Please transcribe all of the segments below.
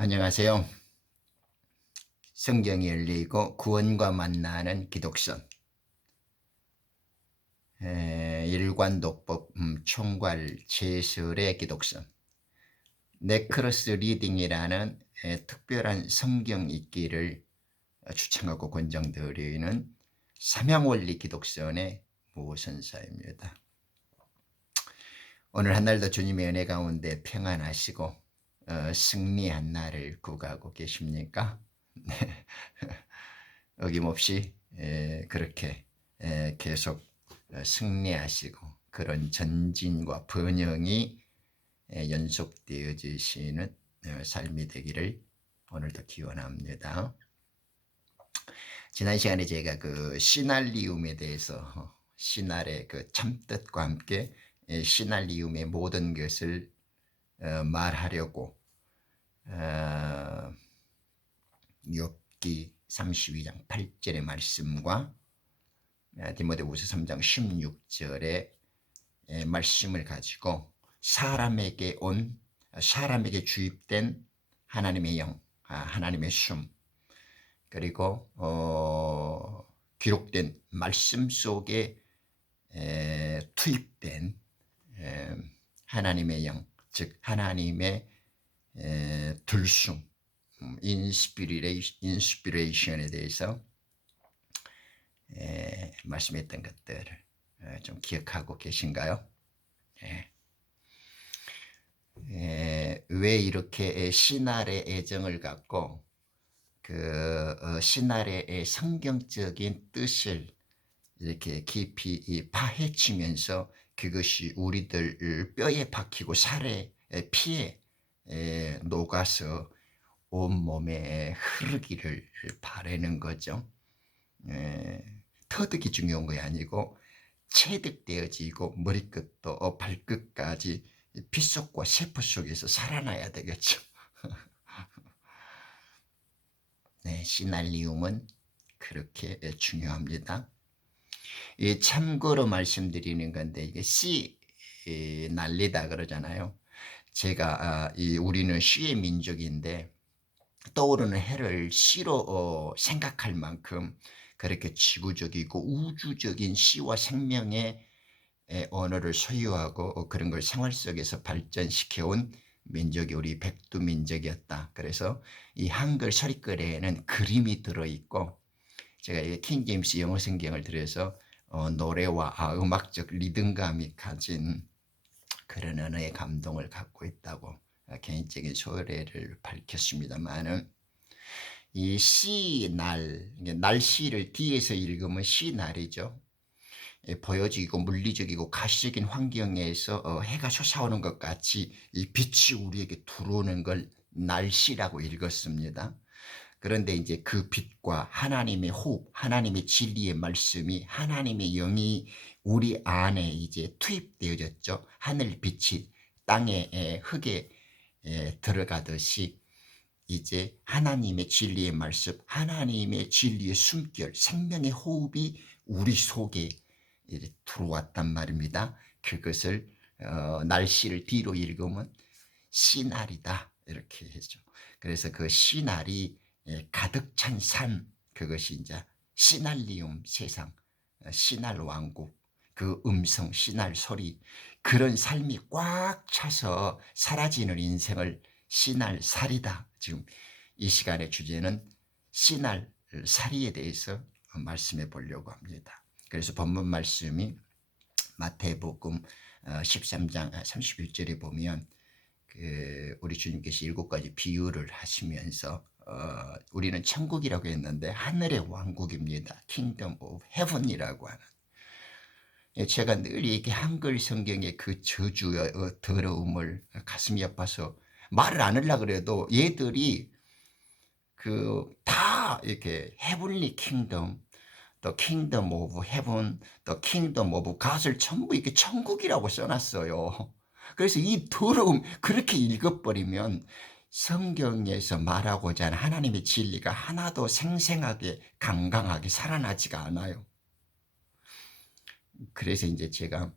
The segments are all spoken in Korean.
안녕하세요. 성경이 열리고 구원과 만나는 기독선 일관독법 총괄 제설의 기독선 네크로스 리딩이라는 특별한 성경 읽기를 추천하고 권장드리는 삼양원리 기독선의 모선사입니다. 오늘 한 날도 주님의 은혜 가운데 평안하시고 승리한 날을 구가하고 계십니까? 네. 어김없이 그렇게 계속 승리하시고 그런 전진과 번영이 연속되어지시는 삶이 되기를 오늘도 기원합니다. 지난 시간에 제가 그 시날리움에 대해서 시날의 그 참뜻과 함께 시날리움의 모든 것을 말하려고 욥기 32장 8절의 말씀과 디모데후서 3장 16절의 말씀을 가지고 사람에게 주입된 하나님의 영, 하나님의 숨, 그리고 기록된 말씀 속에 투입된 하나님의 영, 즉 하나님의 들숨, 인스피레이션에 대해서 말씀했던 것들을 좀 기억하고 계신가요? 왜 이렇게 신할의 애정을 갖고 그 신할의 성경적인 뜻을 이렇게 깊이 파헤치면서 그것이 우리들 뼈에 박히고 살에 피에 녹아서 온몸에 흐르기를 바라는 거죠. 터득이 중요한 것이 아니고 체득되어지고 머리끝도 발끝까지 피 속과 세포 속에서 살아나야 되겠죠. 네, 시날리움은 그렇게 중요합니다. 참고로 말씀드리는 건데 이게 씨 난리다 그러잖아요. 제가 우리는 씨의 민족인데 떠오르는 해를 씨로 생각할 만큼 그렇게 지구적이고 우주적인 씨와 생명의 언어를 소유하고 그런 걸 생활 속에서 발전시켜온 민족이 우리 백두 민족이었다. 그래서 이 한글 서리글에는 그림이 들어있고 제가 킹 제임스 영어 성경을 들여서 노래와 음악적 리듬감이 가진 그런 언어의 감동을 갖고 있다고 개인적인 소례를 밝혔습니다만은 이 씨날, 날씨를 뒤에서 읽으면 씨날이죠. 보여지고 물리적이고 가시적인 환경에서 해가 솟아오는 것 같이 이 빛이 우리에게 들어오는 걸 날씨라고 읽었습니다. 그런데 이제 그 빛과 하나님의 호흡, 하나님의 진리의 말씀이 하나님의 영이 우리 안에 이제 투입되어졌죠. 하늘 빛이 땅에 흙에 들어가듯이 이제 하나님의 진리의 말씀, 하나님의 진리의 숨결, 생명의 호흡이 우리 속에 들어왔단 말입니다. 그것을 날씨를 뒤로 읽으면 씨날이다 이렇게 했죠. 그래서 그 씨날이 가득 찬 삶, 그것이 이제 시날리움 세상, 시날 왕국, 그 음성, 시날 소리, 그런 삶이 꽉 차서 사라지는 인생을 시날 살이다. 지금 이 시간의 주제는 시날 살이에 대해서 말씀해 보려고 합니다. 그래서 본문 말씀이 마태복음 13장 31절에 보면 우리 주님께서 7가지 비유를 하시면서 우리는 천국이라고 했는데 하늘의 왕국입니다. Kingdom of Heaven이라고 하는. 제가 늘 이렇게 한글 성경의 그 저주의 더러움을 가슴이 아파서 말을 안 하려고 그래도 얘들이 다 이렇게 Heavenly Kingdom, The Kingdom of Heaven, The Kingdom of God을 전부 이렇게 천국이라고 써놨어요. 그래서 이 더러움 그렇게 읽어버리면 성경에서 말하고자 하는 하나님의 진리가 하나도 생생하게 강강하게 살아나지가 않아요. 그래서 이제 제가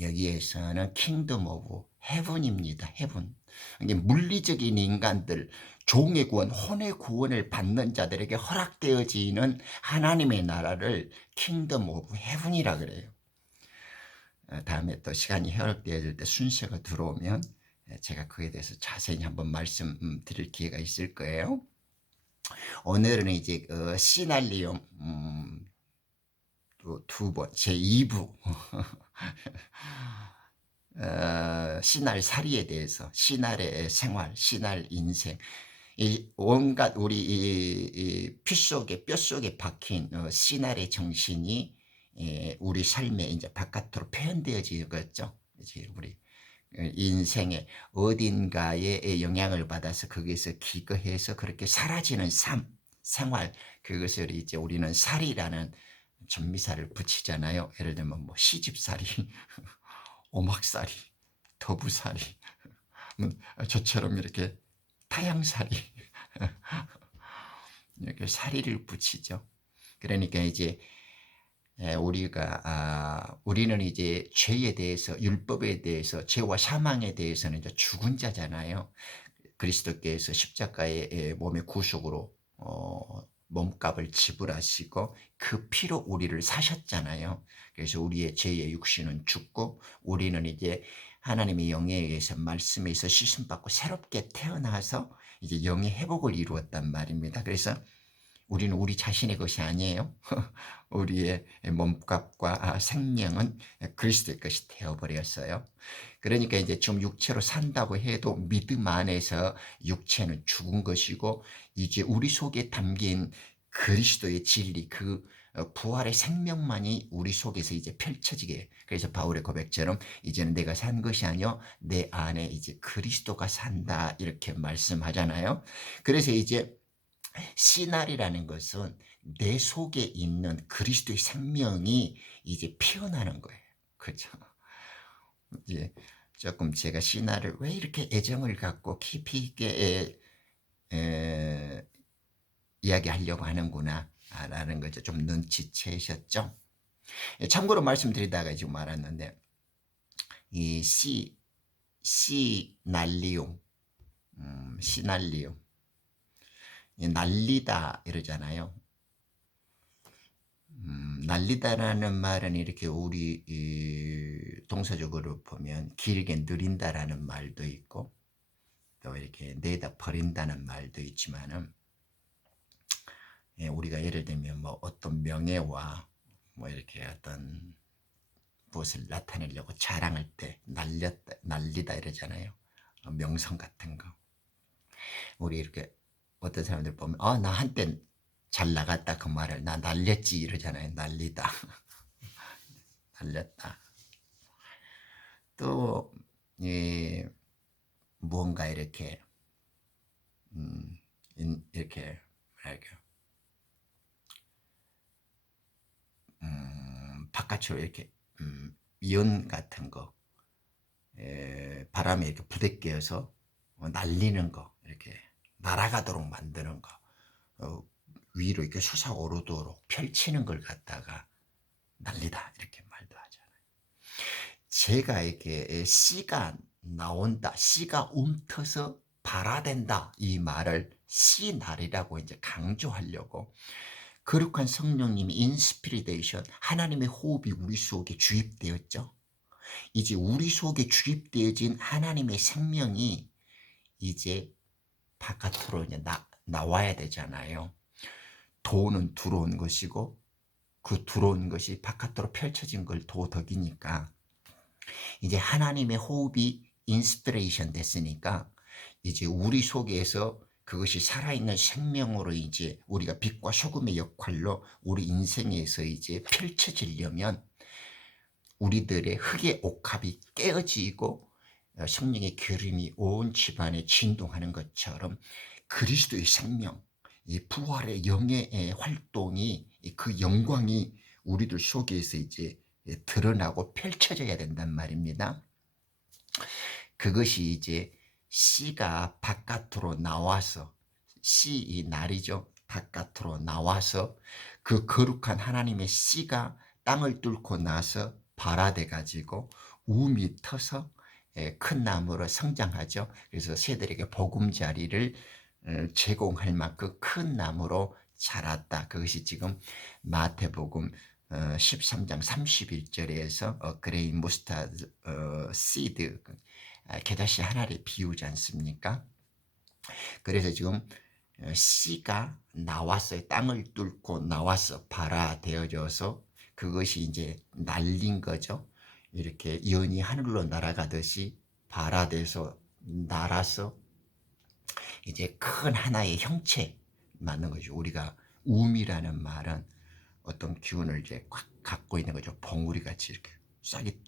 여기에서는 Kingdom of Heaven입니다. Heaven. 이게 물리적인 인간들, 종의 구원, 혼의 구원을 받는 자들에게 허락되어지는 하나님의 나라를 킹덤 오브 헤븐이라 그래요. 다음에 또 시간이 허락되어질 때 순서가 들어오면 제가 그에 대해서 자세히 한번 말씀드릴 기회가 있을 거예요. 오늘은 이제 시날리움 두 번, 제2부 시날살이에 대해서, 시날의 생활, 시날 인생, 이 온갖 우리 이 피 속에 뼈 속에 박힌 시날의 정신이 우리 삶에 이제 바깥으로 표현되어지겠죠. 이제 우리 인생의 어딘가에 영향을 받아서 거기에서 기거해서 그렇게 사라지는 삶, 생활, 그것을 이제 우리는 살이라는 전미사를 붙이잖아요. 예를 들면 뭐 시집살이, 오막살이, 더부살이, 저처럼 이렇게 타양살이, 이렇게 살이를 붙이죠. 그러니까 이제 우리는 이제 죄에 대해서, 율법에 대해서, 죄와 사망에 대해서는 이제 죽은 자잖아요. 그리스도께서 십자가의 몸의 구속으로 몸값을 지불하시고 그 피로 우리를 사셨잖아요. 그래서 우리의 죄의 육신은 죽고 우리는 이제 하나님의 영에 의해서 말씀에서 씻음받고 새롭게 태어나서 이제 영의 회복을 이루었단 말입니다. 그래서 우리는 우리 자신의 것이 아니에요. 우리의 몸값과 생명은 그리스도의 것이 되어버렸어요. 그러니까 이제 좀 육체로 산다고 해도 믿음 안에서 육체는 죽은 것이고 이제 우리 속에 담긴 그리스도의 진리, 그 부활의 생명만이 우리 속에서 이제 펼쳐지게. 그래서 바울의 고백처럼 이제는 내가 산 것이 아니요 내 안에 이제 그리스도가 산다 이렇게 말씀하잖아요. 그래서 이제 시날이라는 것은 내 속에 있는 그리스도의 생명이 이제 피어나는 거예요. 그렇죠? 이제 조금 제가 시날을 왜 이렇게 애정을 갖고 깊이 있게 이야기하려고 하는구나 라는 걸 좀 눈치채셨죠? 참고로 말씀드리다가 지금 말았는데 이 시날리움, 시날리움, 날리다 이러잖아요. 날리다라는 말은 이렇게 우리 동사적으로 보면 길게 느린다라는 말도 있고 또 이렇게 내다 버린다는 말도 있지만은 우리가 예를 들면 뭐 어떤 명예와 뭐 이렇게 어떤 무엇을 나타내려고 자랑할 때 날리다 이러잖아요. 명성 같은 거. 우리 이렇게 어떤 사람들 보면 나 한때 잘 나갔다 그 말을 나 날렸지 이러잖아요. 날리다. 날렸다. 또 무언가 이렇게 이렇게 뭐랄까 바깥으로 이렇게 연 같은 거 바람에 이렇게 부대껴서 날리는 거 이렇게 날아가도록 만드는 거 위로 이렇게 솟아오르도록 펼치는 걸 갖다가 날리다 이렇게 말도 하잖아요. 제가 이렇게 씨가 나온다, 씨가 움터서 발화된다 이 말을 씨날이라고 이제 강조하려고 거룩한 성령님이 인스피리데이션, 하나님의 호흡이 우리 속에 주입되었죠. 이제 우리 속에 주입되어진 하나님의 생명이 이제 바깥으로 이제 나와야 되잖아요. 도는 들어온 것이고 그 들어온 것이 바깥으로 펼쳐진 걸 도덕이니까 이제 하나님의 호흡이 인스피레이션 됐으니까 이제 우리 속에서 그것이 살아있는 생명으로 이제 우리가 빛과 소금의 역할로 우리 인생에서 이제 펼쳐지려면 우리들의 흙의 옥합이 깨어지고 성령의 기름이 온 집안에 진동하는 것처럼 그리스도의 생명, 이 부활의 영의 활동이 그 영광이 우리들 속에서 이제 드러나고 펼쳐져야 된단 말입니다. 그것이 이제 씨가 바깥으로 나와서 이 날이죠. 바깥으로 나와서 그 거룩한 하나님의 씨가 땅을 뚫고 나서 발화돼 가지고 움이 터서 큰 나무로 성장하죠. 그래서 새들에게 보금자리를 제공할 만큼 큰 나무로 자랐다. 그것이 지금 마태복음 13장 31절에서 그레인 무스타드 시드 겨자씨 하나를 비우지 않습니까? 그래서 지금 씨가 나왔어요. 땅을 뚫고 나와서 발화되어져서 그것이 이제 날린 거죠. 이렇게 연이 하늘로 날아가듯이 발화돼서 날아서 이제 큰 하나의 형체 맞는 거죠. 우리가 움이라는 말은 어떤 기운을 이제 꽉 갖고 있는 거죠. 봉우리 같이 이렇게 싹이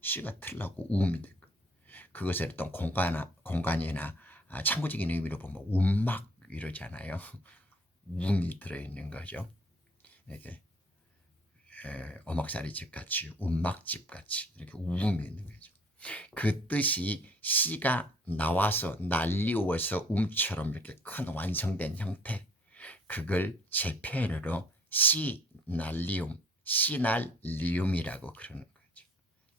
씨가 틀라고 움이 될 거. 그것을 어떤 공간이나 참고적인 의미로 보면 움막 이러잖아요. 움이 들어있는 거죠. 이렇게 오막살이집 같이 움막집 같이 이렇게 움이 있는 거죠. 그 뜻이 씨가 나와서 날리워서 움처럼 이렇게 큰 완성된 형태, 그걸 제 표현으로 시날리움, 시날리움이라고 그러는 거죠.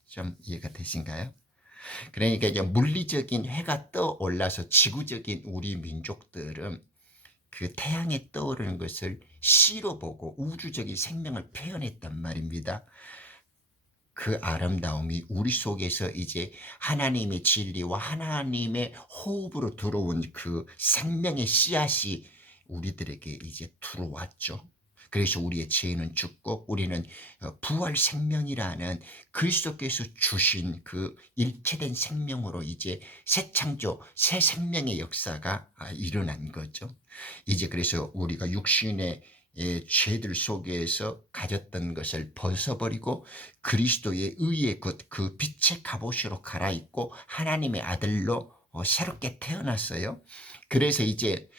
좀 이해가 되신가요? 그러니까 이제 물리적인 해가 떠올라서 지구적인 우리 민족들은 그 태양에 떠오르는 것을 시로 보고 우주적인 생명을 표현했단 말입니다. 그 아름다움이 우리 속에서 이제 하나님의 진리와 하나님의 호흡으로 들어온 그 생명의 씨앗이 우리들에게 이제 들어왔죠. 그래서 우리의 죄는 죽고 우리는 부활 생명이라는 그리스도께서 주신 그 일체된 생명으로 이제 새 창조, 새 생명의 역사가 일어난 거죠. 이제 그래서 우리가 육신의 죄들 속에서 가졌던 것을 벗어버리고 그리스도의 의의 그 빛의 갑옷으로 갈아입고 하나님의 아들로 새롭게 태어났어요. 그래서 이제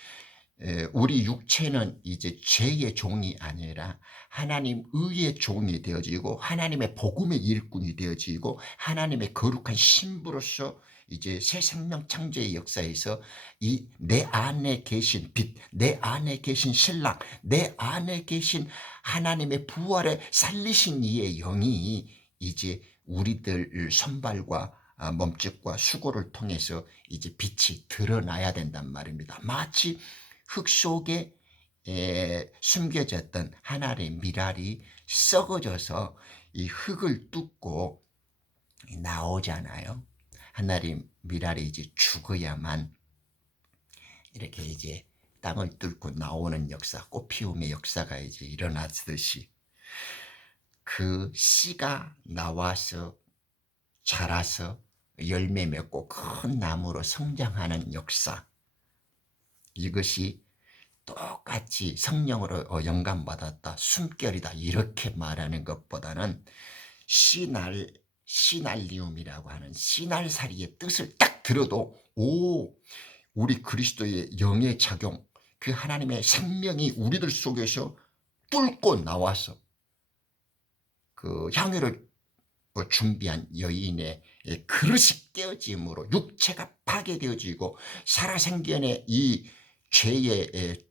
우리 육체는 이제 죄의 종이 아니라 하나님 의의 종이 되어지고 하나님의 복음의 일꾼이 되어지고 하나님의 거룩한 신부로서 이제 새 생명 창조의 역사에서 이 내 안에 계신 빛, 내 안에 계신 신랑, 내 안에 계신 하나님의 부활에 살리신 이의 영이 이제 우리들 손발과 몸짓과 수고를 통해서 이제 빛이 드러나야 된단 말입니다. 마치 흙 속에 숨겨졌던 하나의 미랄이 썩어져서 이 흙을 뚫고 나오잖아요. 하나의 미랄이 이제 죽어야만 이렇게 이제 땅을 뚫고 나오는 역사, 꽃피움의 역사가 이제 일어나듯이 그 씨가 나와서 자라서 열매 맺고 큰 나무로 성장하는 역사, 이것이 똑같이 성령으로 영감받았다, 숨결이다 이렇게 말하는 것보다는 시날리움이라고 하는 시날살이의 뜻을 딱 들어도 우리 그리스도의 영의 작용, 그 하나님의 생명이 우리들 속에서 뚫고 나와서 그 향유를 준비한 여인의 그릇이 깨어짐으로 육체가 파괴되어지고 살아생전의 이 죄의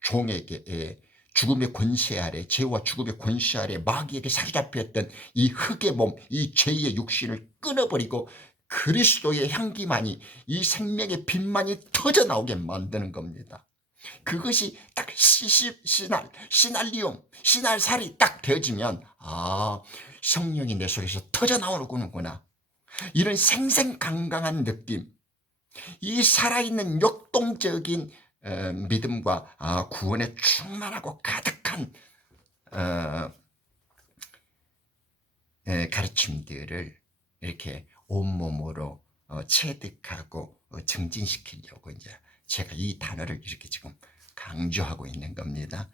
종에게 죽음의 권세 아래, 죄와 죽음의 권세 아래 마귀에게 사로잡혔던 이 흙의 몸, 이 죄의 육신을 끊어버리고 그리스도의 향기만이, 이 생명의 빛만이 터져나오게 만드는 겁니다. 그것이 딱 시날리움, 시날살이 딱 되어지면 성령이 내 속에서 터져나오는구나. 이런 생생강강한 느낌, 이 살아있는 역동적인 믿음과 구원에 충만하고 가득한 가르침들을 이렇게 온몸으로 체득하고 증진시키려고 이제 제가 이 단어를 이렇게 지금 강조하고 있는 겁니다.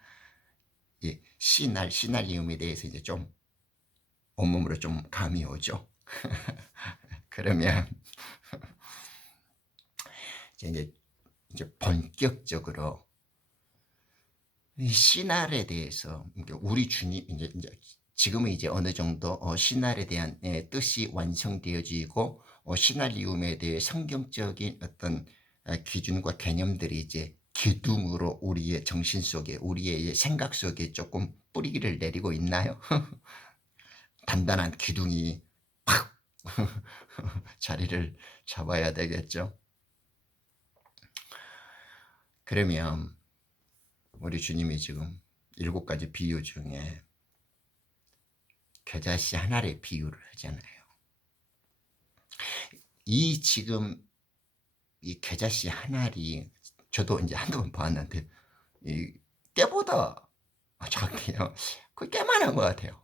이 시날리움에 대해서 이제 좀 온몸으로 좀 감이 오죠. 그러면 이제 본격적으로 이 시날에 대해서 우리 주님 이제 지금은 이제 어느 정도 시날에 대한 뜻이 완성되어지고 시날리움에 대해 성경적인 어떤 기준과 개념들이 이제 기둥으로 우리의 정신 속에, 우리의 생각 속에 조금 뿌리기를 내리고 있나요? 단단한 기둥이 팍 자리를 잡아야 되겠죠. 그러면 우리 주님이 지금 7가지 비유 중에 겨자씨 하나의 비유를 하잖아요. 이 지금 이 겨자씨 하나리 저도 이제 한두 번 봤는데 이 깨보다 작네요. 그 깨만한 것 같아요.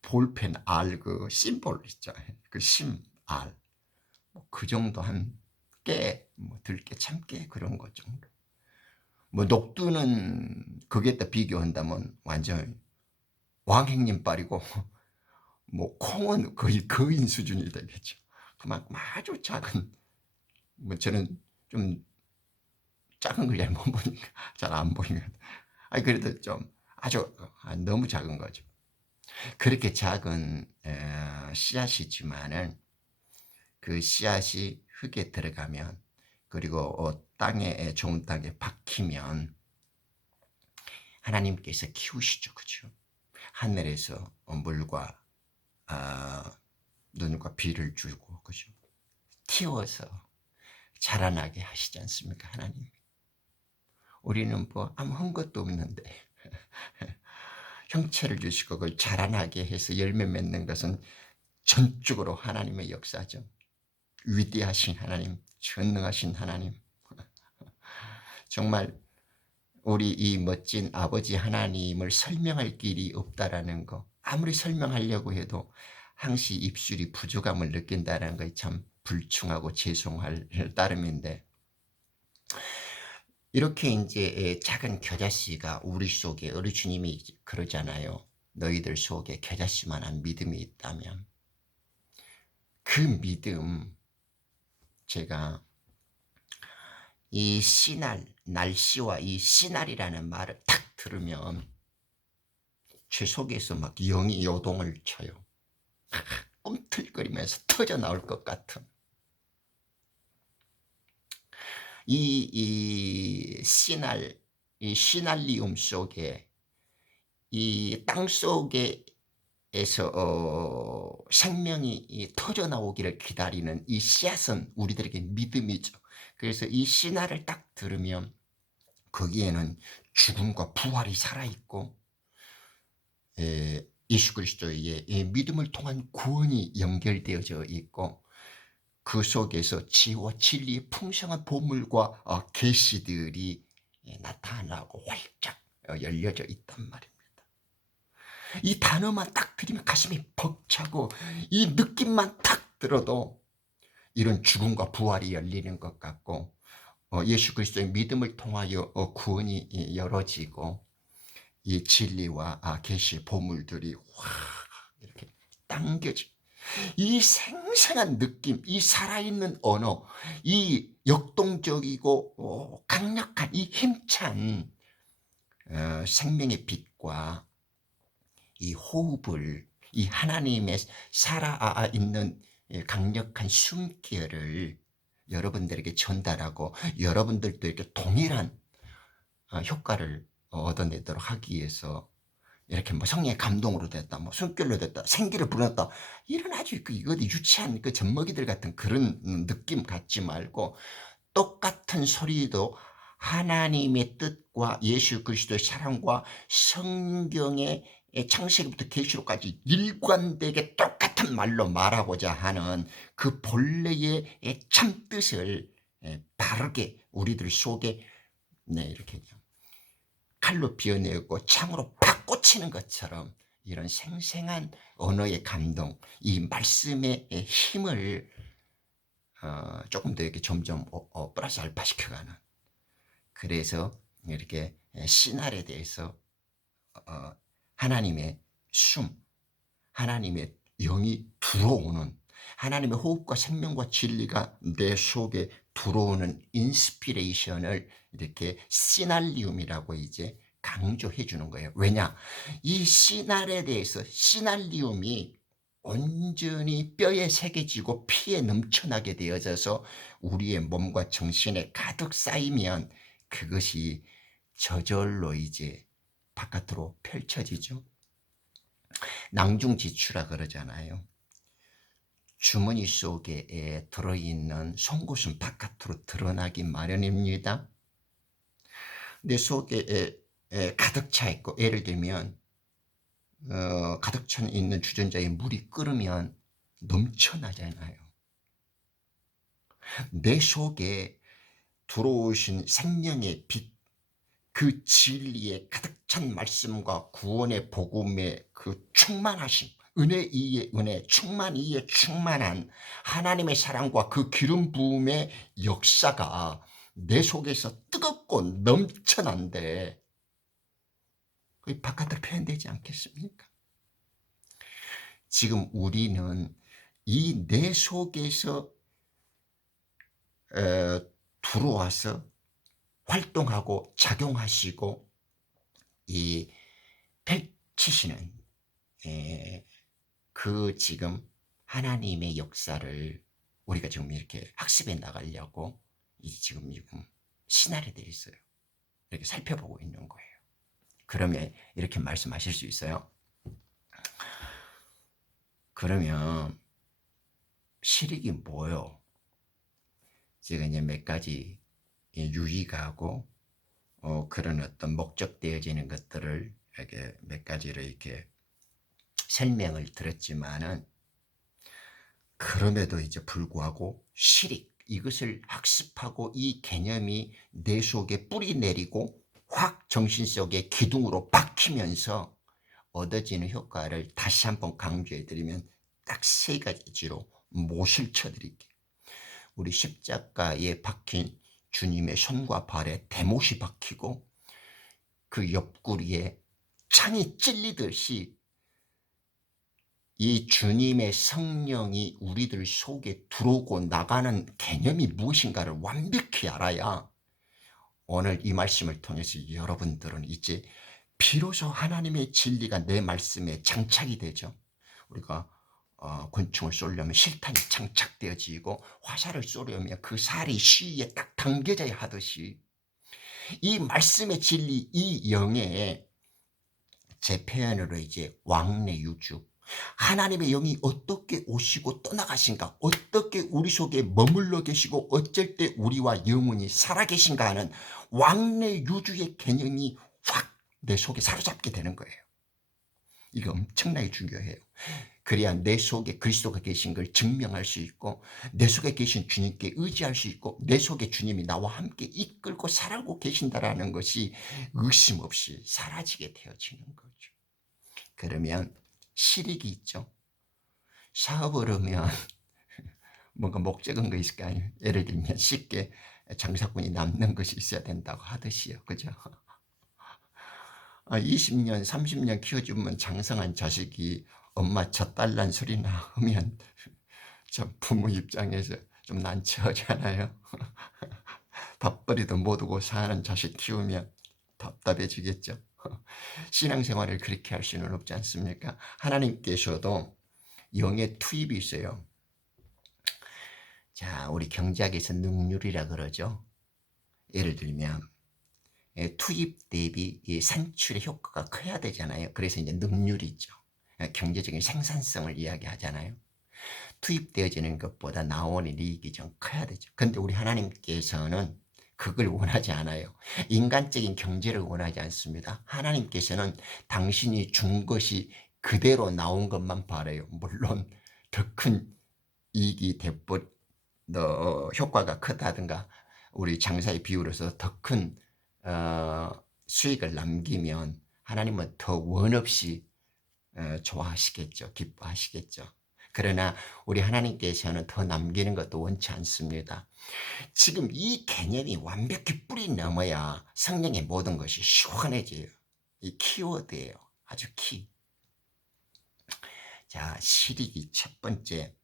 볼펜 알 그 심볼 있잖아요. 그 심 알. 그 정도 한 깨, 뭐 들깨, 참깨 그런 것 정도. 뭐 녹두는 거기에다 비교한다면 완전 왕행님빨이고 뭐 콩은 거의 거인 수준이 되겠죠. 그만큼 아주 작은 뭐 저는 좀 작은 걸 잘 못 보니까 잘 안 보이면 아니 그래도 좀 아주 너무 작은 거죠. 그렇게 작은 씨앗이지만은 그 씨앗이 흙에 들어가면 그리고 땅에 좋은 땅에 박히면 하나님께서 키우시죠, 그죠? 하늘에서 물과 눈과 비를 주고 그죠? 키워서 자라나게 하시지 않습니까, 하나님? 우리는 뭐 아무 한 것도 없는데 형체를 주시고 그걸 자라나게 해서 열매 맺는 것은 전적으로 하나님의 역사죠. 위대하신 하나님, 전능하신 하나님. 정말 우리 이 멋진 아버지 하나님을 설명할 길이 없다라는 거. 아무리 설명하려고 해도 항시 입술이 부족함을 느낀다는 것이 참 불충하고 죄송할 따름인데 이렇게 이제 작은 겨자씨가 우리 속에 우리 주님이 그러잖아요. 너희들 속에 겨자씨만한 믿음이 있다면 그 믿음 제가 이 씨날 날씨와 이 씨날이라는 말을 딱 들으면 제 속에서 막 영이 요동을 쳐요. 꿈틀거리면서 터져 나올 것 같은 이 씨날 이 시날리움 속에 이 땅 속에서 생명이 터져 나오기를 기다리는 이 씨앗은 우리들에게 믿음이죠. 그래서 이 씨날을 딱 들으면 거기에는 죽음과 부활이 살아있고 예수 그리스도의 믿음을 통한 구원이 연결되어져 있고 그 속에서 지혜와 진리의 풍성한 보물과 계시들이 나타나고 활짝 열려져 있단 말입니다. 이 단어만 딱 들으면 가슴이 벅차고 이 느낌만 딱 들어도 이런 죽음과 부활이 열리는 것 같고 예수 그리스도의 믿음을 통하여 구원이 열어지고 이 진리와 계시 보물들이 확 이렇게 당겨져. 이 생생한 느낌, 이 살아있는 언어, 이 역동적이고 강력한 이 힘찬 생명의 빛과 이 호흡을 이 하나님의 살아있는 강력한 숨결을 여러분들에게 전달하고 여러분들도 이렇게 동일한 효과를 얻어내도록 하기 위해서 이렇게 뭐 성령의 감동으로 됐다, 뭐 숨결로 됐다, 생기를 불었다 이런 아주 이거 유치한 그 젖먹이들 같은 그런 느낌 갖지 말고 똑같은 소리도 하나님의 뜻과 예수 그리스도의 사랑과 성경의 창세기부터 계시록까지 일관되게 똑같은 말로 말하고자 하는 그 본래의 참 뜻을 바르게 우리들 속에 이렇게 칼로 비워내고 창으로 팍 꽂히는 것처럼 이런 생생한 언어의 감동, 이 말씀의 힘을 조금 더 이렇게 점점 플러스 알파 시켜가는. 그래서 이렇게 씨날에 대해서 하나님의 숨, 하나님의 영이 들어오는 하나님의 호흡과 생명과 진리가 내 속에 들어오는 인스피레이션을 이렇게 시날리움이라고 이제 강조해 주는 거예요. 왜냐? 이 시날에 대해서 시날리움이 온전히 뼈에 새겨지고 피에 넘쳐나게 되어져서 우리의 몸과 정신에 가득 쌓이면 그것이 저절로 이제 바깥으로 펼쳐지죠. 낭중지추라 그러잖아요. 주머니 속에 들어있는 속옷은 바깥으로 드러나기 마련입니다. 내 속에 가득 차 있고, 예를 들면 가득 차 있는 주전자에 물이 끓으면 넘쳐나잖아요. 내 속에 들어오신 생명의 빛, 그 진리에 가득 찬 말씀과 구원의 복음의 그 충만하심, 은혜 이에 은혜, 충만 이에 충만한 하나님의 사랑과 그 기름 부음의 역사가 내 속에서 뜨겁고 넘쳐난데 그게 바깥으로 표현되지 않겠습니까? 지금 우리는 이 내 속에서 들어와서 활동하고 작용하시고 이 펼치시는 그 지금 하나님의 역사를 우리가 지금 이렇게 학습해 나가려고 지금 시나리오에 되어 있어요. 이렇게 살펴보고 있는 거예요. 그러면 이렇게 말씀하실 수 있어요. 그러면 실익이 뭐요? 제가 이제 몇 가지 유익하고 그런 어떤 목적되어지는 것들을 이렇게 몇 가지로 이렇게 설명을 들었지만은, 그럼에도 이제 불구하고 실익, 이것을 학습하고 이 개념이 내 속에 뿌리 내리고 확 정신 속에 기둥으로 박히면서 얻어지는 효과를 다시 한번 강조해 드리면 딱 세 가지로 모실쳐 드릴게요. 우리 십자가에 박힌 주님의 손과 발에 대못이 박히고 그 옆구리에 창이 찔리듯이 이 주님의 성령이 우리들 속에 들어오고 나가는 개념이 무엇인가를 완벽히 알아야 오늘 이 말씀을 통해서 여러분들은 이제 비로소 하나님의 진리가 내 말씀에 장착이 되죠. 우리가 권총을 쏘려면 실탄이 장착되어지고 화살을 쏘려면 그 살이 시위에 딱 당겨져야 하듯이 이 말씀의 진리, 이 영에 제 표현으로 이제 왕래유주, 하나님의 영이 어떻게 오시고 떠나가신가, 어떻게 우리 속에 머물러 계시고 어쩔 때 우리와 영원히 살아계신가 하는 왕래유주의 개념이 확 내 속에 사로잡게 되는 거예요. 이거 엄청나게 중요해요. 그래야 내 속에 그리스도가 계신 걸 증명할 수 있고, 내 속에 계신 주님께 의지할 수 있고, 내 속에 주님이 나와 함께 이끌고 살아가고 계신다라는 것이 의심 없이 사라지게 되어지는 거죠. 그러면 실익이 있죠. 사업을 하면 뭔가 목적은 거 있을까요? 예를 들면 쉽게 장사꾼이 남는 것이 있어야 된다고 하듯이요. 그죠? 20년, 30년 키워주면 장성한 자식이 엄마 젖달란 소리나 하면 참 부모 입장에서 좀 난처하잖아요. 밥벌이도 못 하고 사는 자식 키우면 답답해지겠죠. 신앙생활을 그렇게 할 수는 없지 않습니까? 하나님께서도 영의 투입이 있어요. 자, 우리 경제학에서 능률이라 그러죠. 예를 들면 투입 대비 산출의 효과가 커야 되잖아요. 그래서 이제 능률이 있죠. 경제적인 생산성을 이야기하잖아요. 투입되어지는 것보다 나오는 이익이 좀 커야 되죠. 근데 우리 하나님께서는 그걸 원하지 않아요. 인간적인 경제를 원하지 않습니다. 하나님께서는 당신이 준 것이 그대로 나온 것만 바라요. 물론 더 큰 이익이 효과가 크다든가 우리 장사의 비율에서 더 큰 수익을 남기면 하나님은 더 원없이 좋아하시겠죠. 기뻐하시겠죠. 그러나 우리 하나님께서는 더 남기는 것도 원치 않습니다. 지금 이 개념이 완벽히 뿌리 넘어야 성령의 모든 것이 시원해져요. 이 키워드예요. 아주 키. 자, 실익이 첫 번째,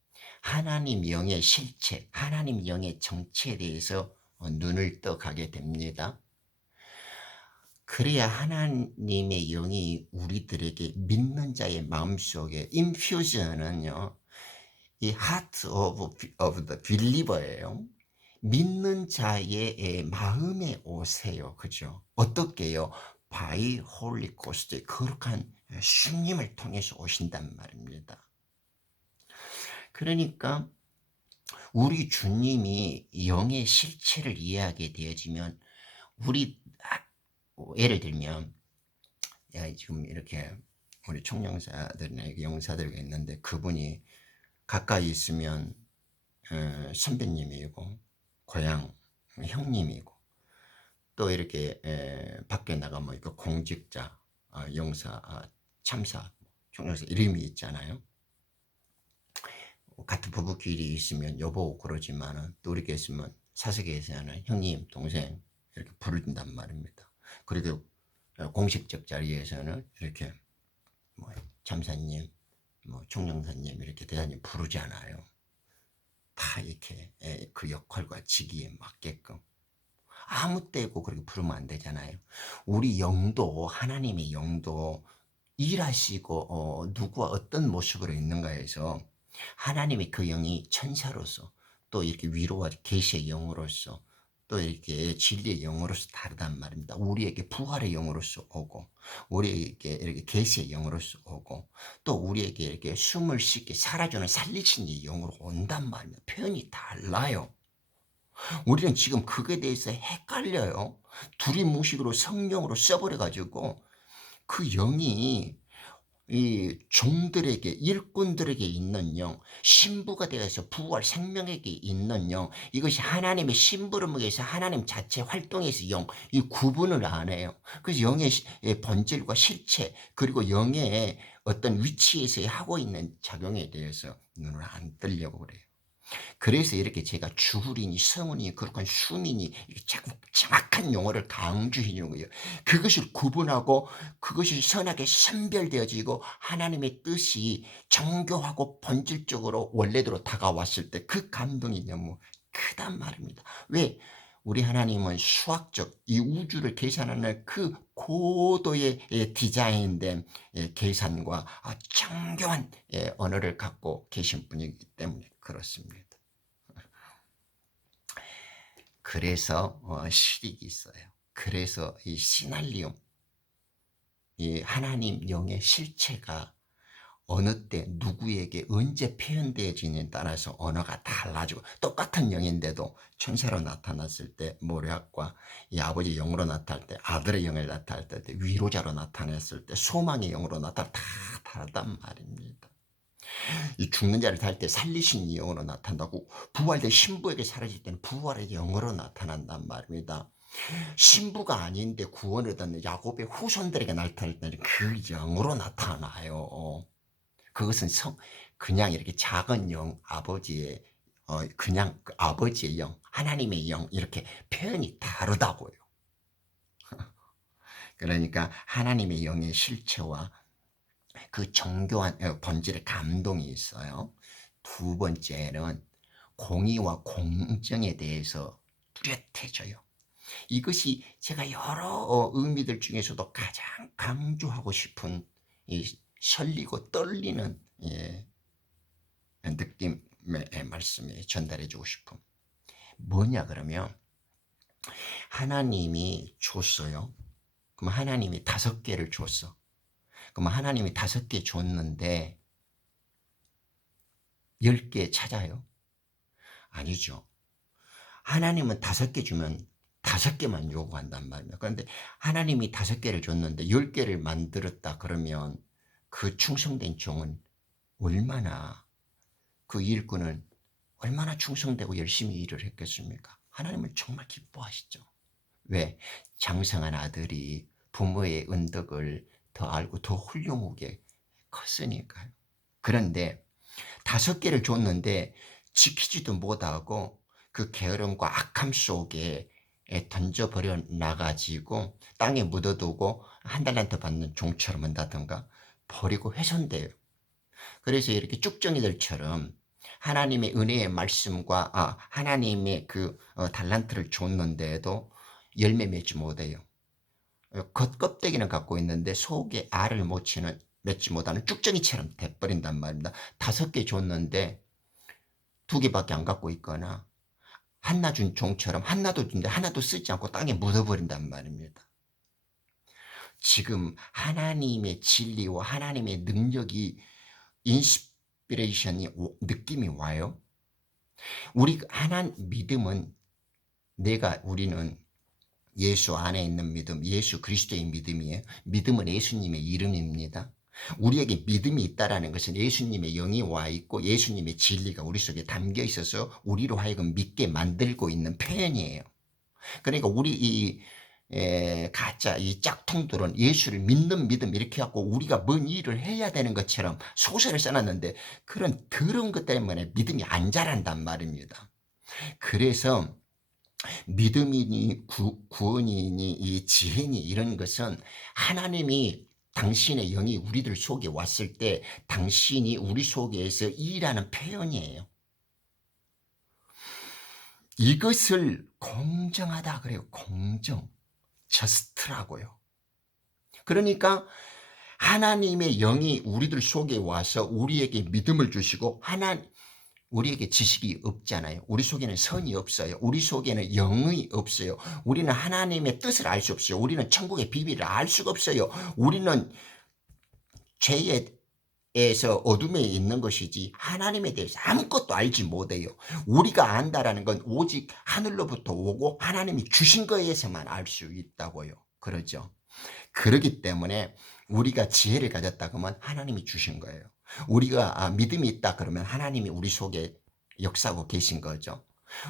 하나님 영의 실체, 하나님 영의 정체에 대해서 눈을 떠가게 됩니다. 그래야 하나님의 영이 우리들에게 믿는 자의 마음속에 인퓨전은요, 이 heart of the believer예요. 믿는 자의 마음에 오세요. 그죠? 어떻게요? By Holy Ghost, 거룩한 신님을 통해서 오신단 말입니다. 그러니까 우리 주님이 영의 실체를 이해하게 되어지면 우리 예를 들면 지금 이렇게 우리 총영사들이나 영사들이 있는데 그분이 가까이 있으면 선배님이고 고향 형님이고 또 이렇게 밖에 나가면 이거 공직자 영사 참사 총영사 이름이 있잖아요. 같은 부부끼리 있으면 여보 그러지만은 또 이렇게 있으면 사석에서는 형님 동생 이렇게 부른단 말입니다. 그리고 공식적 자리에서는 이렇게 뭐 참사님 뭐 총영사님 이렇게 대단히 부르잖아요. 다 이렇게 그 역할과 직위에 맞게끔 아무 때고 그렇게 부르면 안 되잖아요. 우리 영도 하나님의 영도 일하시고 누구와 어떤 모습으로 있는가에서 하나님의 그 영이 천사로서 또 이렇게 위로와 계시의 영으로서 또 이렇게 진리의 영으로서 다르단 말입니다. 우리에게 부활의 영으로서 오고 우리에게 이렇게 계시의 영으로서 오고 또 우리에게 이렇게 숨을 쉬게 살아주는 살리시는 영으로 온단 말입니다. 표현이 달라요. 우리는 지금 그거에 대해서 헷갈려요. 두리뭉식으로 성령으로 써버려가지고 그 영이 이 종들에게 일꾼들에게 있는 영, 신부가 되어서 부활 생명에게 있는 영, 이것이 하나님의 심부름에서 하나님 자체 활동에서 영, 이 구분을 안 해요. 그래서 영의 본질과 실체 그리고 영의 어떤 위치에서 하고 있는 작용에 대해서 눈을 안 뜨려고 그래요. 그래서 이렇게 제가 주hul이니 성훈이니 그렇게 수민이 이렇게 자꾸 정확한 용어를 강조해 주는 거예요. 그것을 구분하고 그것이 선하게 선별되어지고 하나님의 뜻이 정교하고 본질적으로 원래대로 다가왔을 때 그 감동이 너무 크단 말입니다. 왜? 우리 하나님은 수학적 이 우주를 계산하는 그 고도의 디자인된 계산과 정교한 언어를 갖고 계신 분이기 때문에 그렇습니다. 그래서 실익이 있어요. 그래서 이 시날리움, 이 하나님 영의 실체가 어느 때 누구에게 언제 표현되어지느냐에 따라서 언어가 달라지고 똑같은 영인데도 천사로 나타났을 때 모략과 이 아버지 영으로 나타날 때 아들의 영을 나타날 때 위로자로 나타났을 때 소망의 영으로 나타날 때 다 다르단 말입니다. 이 죽는 자를 달 때 살리신 영으로 나타난다고 부활된 신부에게 사라질 때는 부활의 영으로 나타난단 말입니다. 신부가 아닌데 구원을 얻는 야곱의 후손들에게 나타날 때는 그 영으로 나타나요. 그것은 그냥 이렇게 작은 영, 아버지의 그냥 그 아버지의 영, 하나님의 영 이렇게 표현이 다르다고요. 그러니까 하나님의 영의 실체와 그 정교한 본질의 감동이 있어요. 두 번째는 공의와 공정에 대해서 뚜렷해져요. 이것이 제가 여러 의미들 중에서도 가장 강조하고 싶은 이 설리고 떨리는 느낌의 말씀에 전달해주고 싶은 뭐냐 그러면 하나님이 줬어요. 그럼 하나님이 5개를 줬어. 그럼 하나님이 5개 줬는데 10개 찾아요? 아니죠. 하나님은 5개 주면 5개만 요구한단 말이에요. 그런데 하나님이 5개를 줬는데 10개를 만들었다 그러면 그 충성된 종은 얼마나 그 일꾼은 얼마나 충성되고 열심히 일을 했겠습니까? 하나님은 정말 기뻐하시죠. 왜? 장성한 아들이 부모의 은덕을 더 알고 더 훌륭하게 컸으니까요. 그런데 5개를 줬는데 지키지도 못하고 그 게으름과 악함 속에 던져버려 나가지고 땅에 묻어두고 한 달란트 받는 종처럼 한다든가 버리고 훼손돼요. 그래서 이렇게 쭉정이들처럼 하나님의 은혜의 말씀과 하나님의 그 달란트를 줬는데도 열매 맺지 못해요. 겉껍데기는 갖고 있는데 속에 알을 맺지 못하는 쭉정이처럼 돼버린단 말입니다. 5개 줬는데 2개밖에 안 갖고 있거나 한나 준 종처럼 하나도 준데 하나도 쓰지 않고 땅에 묻어버린단 말입니다. 지금 하나님의 진리와 하나님의 능력이 인스피레이션이 느낌이 와요. 우리 하나님 믿음은 우리는 예수 안에 있는 믿음, 예수 그리스도의 믿음이에요. 믿음은 예수님의 이름입니다. 우리에게 믿음이 있다라는 것은 예수님의 영이 와 있고 예수님의 진리가 우리 속에 담겨 있어서 우리로 하여금 믿게 만들고 있는 표현이에요. 그러니까 우리 가짜 이 짝퉁들은 예수를 믿는 믿음 이렇게 하고 우리가 뭔 일을 해야 되는 것처럼 소설을 써놨는데 그런 더러운 것 때문에 믿음이 안 자란단 말입니다. 그래서 믿음이니 구원이니 이 지혜니 이런 것은 하나님이 당신의 영이 우리들 속에 왔을 때 당신이 우리 속에서 일하는 표현이에요. 이것을 공정하다 그래요. 공정. 저스트라고요. 그러니까 하나님의 영이 우리들 속에 와서 우리에게 믿음을 주시고 우리에게 지식이 없잖아요. 우리 속에는 선이 없어요. 우리 속에는 영이 없어요. 우리는 하나님의 뜻을 알 수 없어요. 우리는 천국의 비밀을 알 수가 없어요. 우리는 죄에서 어둠에 있는 것이지 하나님에 대해서 아무것도 알지 못해요. 우리가 안다라는 건 오직 하늘로부터 오고 하나님이 주신 거에서만 알 수 있다고요. 그러죠. 그렇기 때문에 우리가 지혜를 가졌다 그러면 하나님이 주신 거예요. 우리가 믿음이 있다 그러면 하나님이 우리 속에 역사하고 계신 거죠.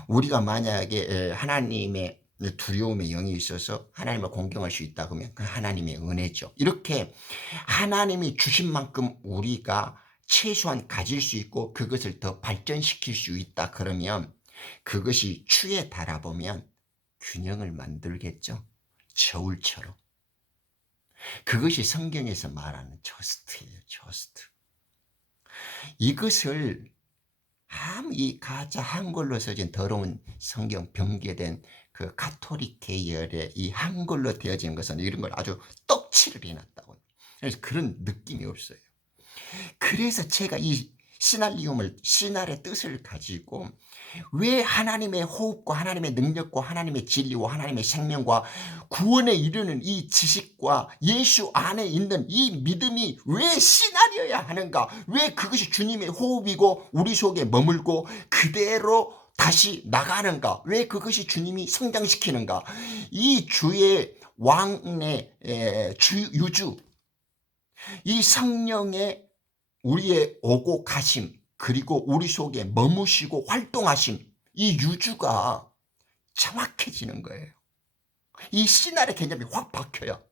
우리가 만약에 하나님의 두려움의 영이 있어서 하나님을 공경할 수 있다 그러면 그 하나님의 은혜죠. 이렇게 하나님이 주신 만큼 우리가 최소한 가질 수 있고 그것을 더 발전시킬 수 있다 그러면 그것이 추에 달아보면 균형을 만들겠죠. 저울처럼. 그것이 성경에서 말하는 저스트예요. 저스트. 이것을 이 가짜 한글로 써진 더러운 성경 병개된 그 가톨릭 계열의 이 한글로 되어진 것은 이런 걸 아주 떡칠을 해놨다고요. 그래서 그런 느낌이 없어요. 그래서 제가 이 신할의 뜻을 가지고 왜 하나님의 호흡과 하나님의 능력과 하나님의 진리와 하나님의 생명과 구원에 이르는 이 지식과 예수 안에 있는 이 믿음이 왜 시나리오야 하는가? 왜 그것이 주님의 호흡이고 우리 속에 머물고 그대로 다시 나가는가? 왜 그것이 주님이 성장시키는가? 이 주의 왕의 유주, 이 성령의 우리의 오고 가심, 그리고 우리 속에 머무시고 활동하심, 이 유주가 정확해지는 거예요. 이 시날의 개념이 확 바뀌어요.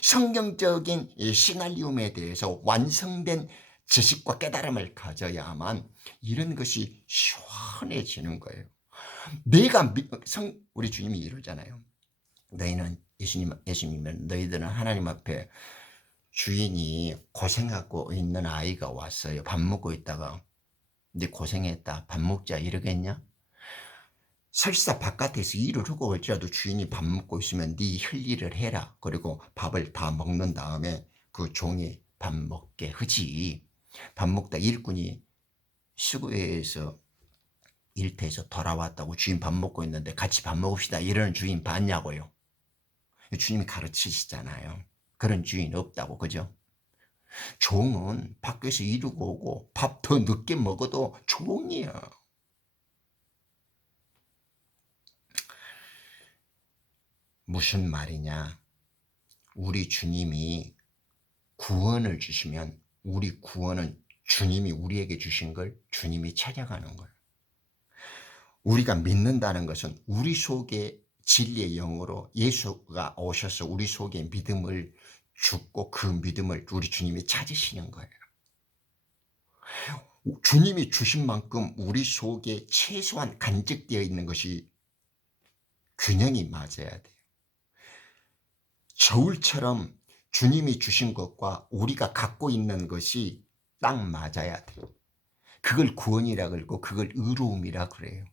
성경적인 이 시날리움에 대해서 완성된 지식과 깨달음을 가져야만 이런 것이 시원해지는 거예요. 우리 주님이 이러잖아요. 너희는 예수님은 너희들은 하나님 앞에 주인이 고생하고 있는 아이가 왔어요. 밥 먹고 있다가 이제 고생했다. 밥 먹자 이러겠냐? 설사 바깥에서 일을 하고 올지라도 주인이 밥 먹고 있으면 네 할 일을 해라. 그리고 밥을 다 먹는 다음에 그 종이 밥 먹게 하지. 밥 먹다 일꾼이 수고해서 일터에서 돌아왔다고 주인 밥 먹고 있는데 같이 밥 먹읍시다 이러는 주인 봤냐고요. 주님이 가르치시잖아요. 그런 주인 없다고, 그죠? 종은 밖에서 이루고 오고 밥 더 늦게 먹어도 종이야. 무슨 말이냐? 우리 주님이 구원을 주시면 우리 구원은 주님이 우리에게 주신 걸 주님이 찾아가는 거예요. 우리가 믿는다는 것은 우리 속에 진리의 영으로 예수가 오셔서 우리 속에 믿음을 주고 그 믿음을 우리 주님이 찾으시는 거예요. 주님이 주신 만큼 우리 속에 최소한 간직되어 있는 것이 균형이 맞아야 돼요. 저울처럼 주님이 주신 것과 우리가 갖고 있는 것이 딱 맞아야 돼요. 그걸 구원이라 그러고 그걸 의로움이라 그래요.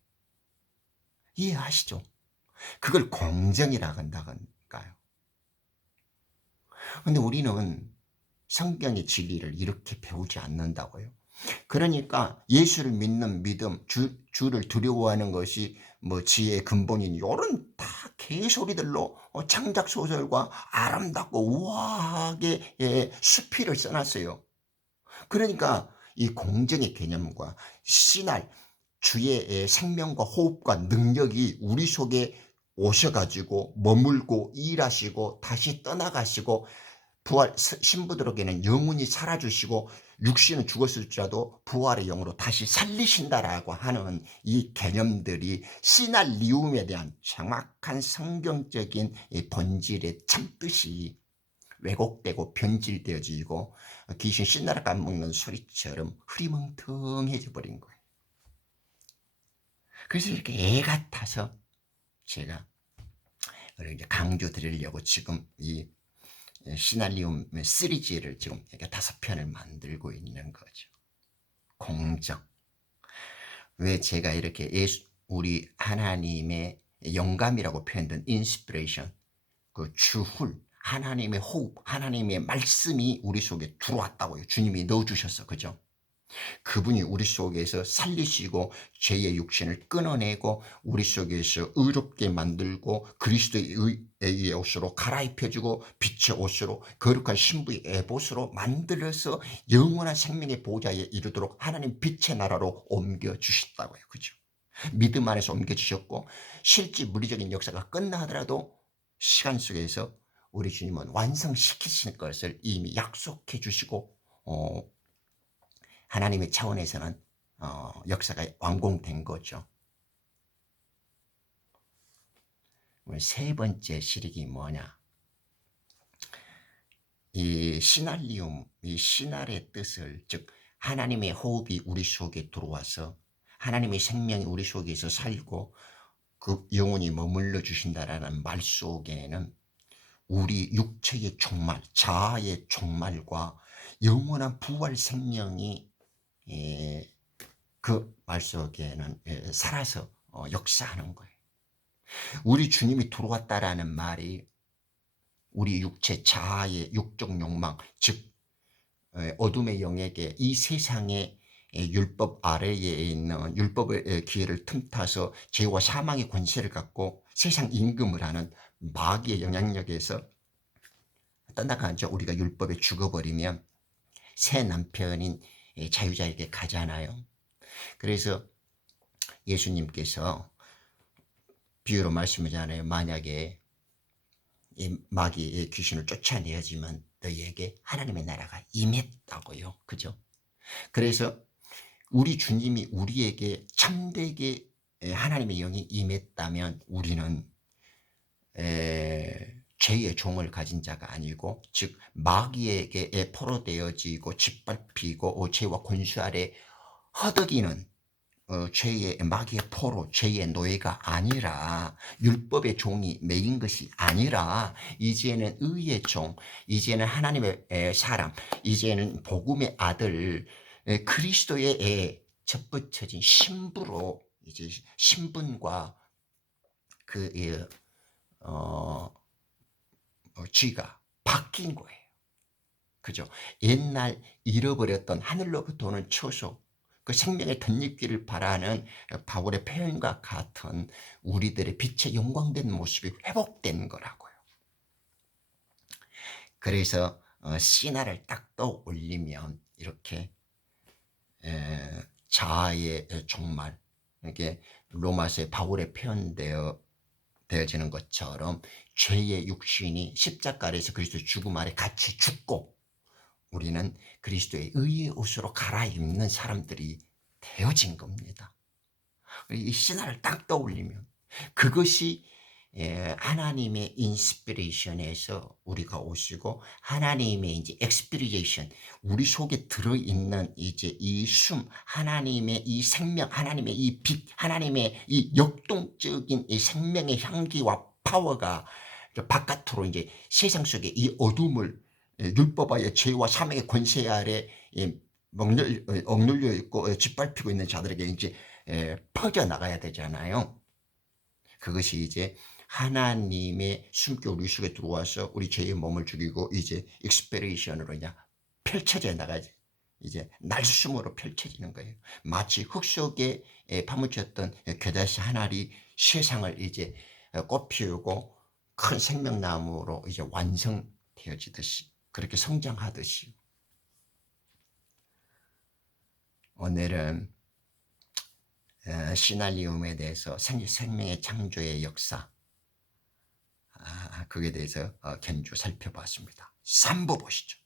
이해하시죠? 그걸 공정이라 한다니까요. 근데 우리는 성경의 진리를 이렇게 배우지 않는다고요. 그러니까 예수를 믿는 믿음, 주를 두려워하는 것이 뭐 지혜의 근본인 이런 다 개소리들로 창작 소설과 아름답고 우아하게 수필을 써놨어요. 그러니까 이 공정의 개념과 신할 주의 생명과 호흡과 능력이 우리 속에 오셔가지고 머물고 일하시고 다시 떠나가시고 부활 신부들에게는 영혼이 살아주시고 육신은 죽었을지라도 부활의 영으로 다시 살리신다라고 하는 이 개념들이 시날리움에 대한 정확한 성경적인 이 본질의 참뜻이 왜곡되고 변질되어지고 귀신 신나라 까먹는 소리처럼 흐리멍텅해져 버린 거예요. 그래서 이렇게 애 같아서 제가 이제 강조 드리려고 지금 이 시날리움 시리즈를 지금 5편을 만들고 있는 거죠. 공정. 왜 제가 이렇게 우리 하나님의 영감이라고 표현된 인스피레이션, 그 주훌, 하나님의 호흡, 하나님의 말씀이 우리 속에 들어왔다고요. 주님이 넣어주셨어. 그죠? 그분이 우리 속에서 살리시고 죄의 육신을 끊어내고 우리 속에서 의롭게 만들고 그리스도의 의의 옷으로 갈아입혀주고 빛의 옷으로 거룩한 신부의 에봇으로 만들어서 영원한 생명의 보좌에 이르도록 하나님 빛의 나라로 옮겨주셨다고요. 그죠? 믿음 안에서 옮겨주셨고 실제 물리적인 역사가 끝나 하더라도 시간 속에서 우리 주님은 완성시키실 것을 이미 약속해 주시고 하나님의 차원에서는 역사가 완공된 거죠. 세 번째 실익이 뭐냐? 이 시날리움, 이 시날의 뜻을, 즉 하나님의 호흡이 우리 속에 들어와서 하나님의 생명이 우리 속에서 살고 그 영혼이 머물러 주신다라는 말 속에는 우리 육체의 종말, 자아의 종말과 영원한 부활 생명이 그 말 속에는 살아서 역사하는 거예요. 우리 주님이 들어왔다라는 말이 우리 육체 자아의 육적 욕망, 즉 어둠의 영에게 이 세상의 율법 아래에 있는 율법의 기회를 틈타서 죄와 사망의 권세를 갖고 세상 임금을 하는 마귀의 영향력에서 떠나가죠. 우리가 율법에 죽어버리면 새 남편인 자유자에게 가잖아요. 그래서 예수님께서 비유로 말씀하잖아요. 만약에 이 마귀의 귀신을 쫓아내야지만 너희에게 하나님의 나라가 임했다고요. 그죠? 그래서 우리 주님이 우리에게 참되게 하나님의 영이 임했다면 우리는 죄의 종을 가진 자가 아니고 즉 마귀에게 포로되어지고 짓밟히고 죄와 권수 아래 허덕이는 죄의 마귀의 포로, 죄의 노예가 아니라 율법의 종이 매인 것이 아니라 이제는 의의 종, 이제는 하나님의 사람, 이제는 복음의 아들 그리스도의 접붙여진 신부로 이제 신분과 그 쥐가 바뀐 거예요. 그죠? 옛날 잃어버렸던 하늘로부터 오는 초소, 그 생명의 덧입기를 바라는 바울의 표현과 같은 우리들의 빛의 영광된 모습이 회복된 거라고요. 그래서 시나를 딱 떠올리면 이렇게 자아의 종말, 이게 로마서의 바울의 표현되어지는 것처럼 죄의 육신이 십자가 아래서 그리스도의 죽음 아래 같이 죽고 우리는 그리스도의 의의 옷으로 갈아입는 사람들이 되어진 겁니다. 이 신화를 딱 떠올리면 그것이 하나님의 인스피레이션에서 우리가 오시고 하나님의 이제 엑스피리에이션 우리 속에 들어있는 이제 이 숨 하나님의 이 생명 하나님의 이 빛 하나님의 이 역동적인 이 생명의 향기와 파워가 바깥으로 이제 세상 속에 이 어둠을 율법과의 죄와 사망의 권세 아래 억눌려 있고 짓밟히고 있는 자들에게 이제 퍼져 나가야 되잖아요. 그것이 이제 하나님의 숨결 우리 속에 들어와서 우리 죄의 몸을 죽이고 이제 익스피레이션으로 그냥 펼쳐져 나가지. 이제 날숨으로 펼쳐지는 거예요. 마치 흙 속에 파묻혔던 겨자씨 한 알이 세상을 이제 꽃피우고 큰 생명나무로 이제 완성되어지듯이 그렇게 성장하듯이 오늘은 시날리움에 대해서 생명의 창조의 역사 그에 대해서 견주 살펴봤습니다. 3부 보시죠.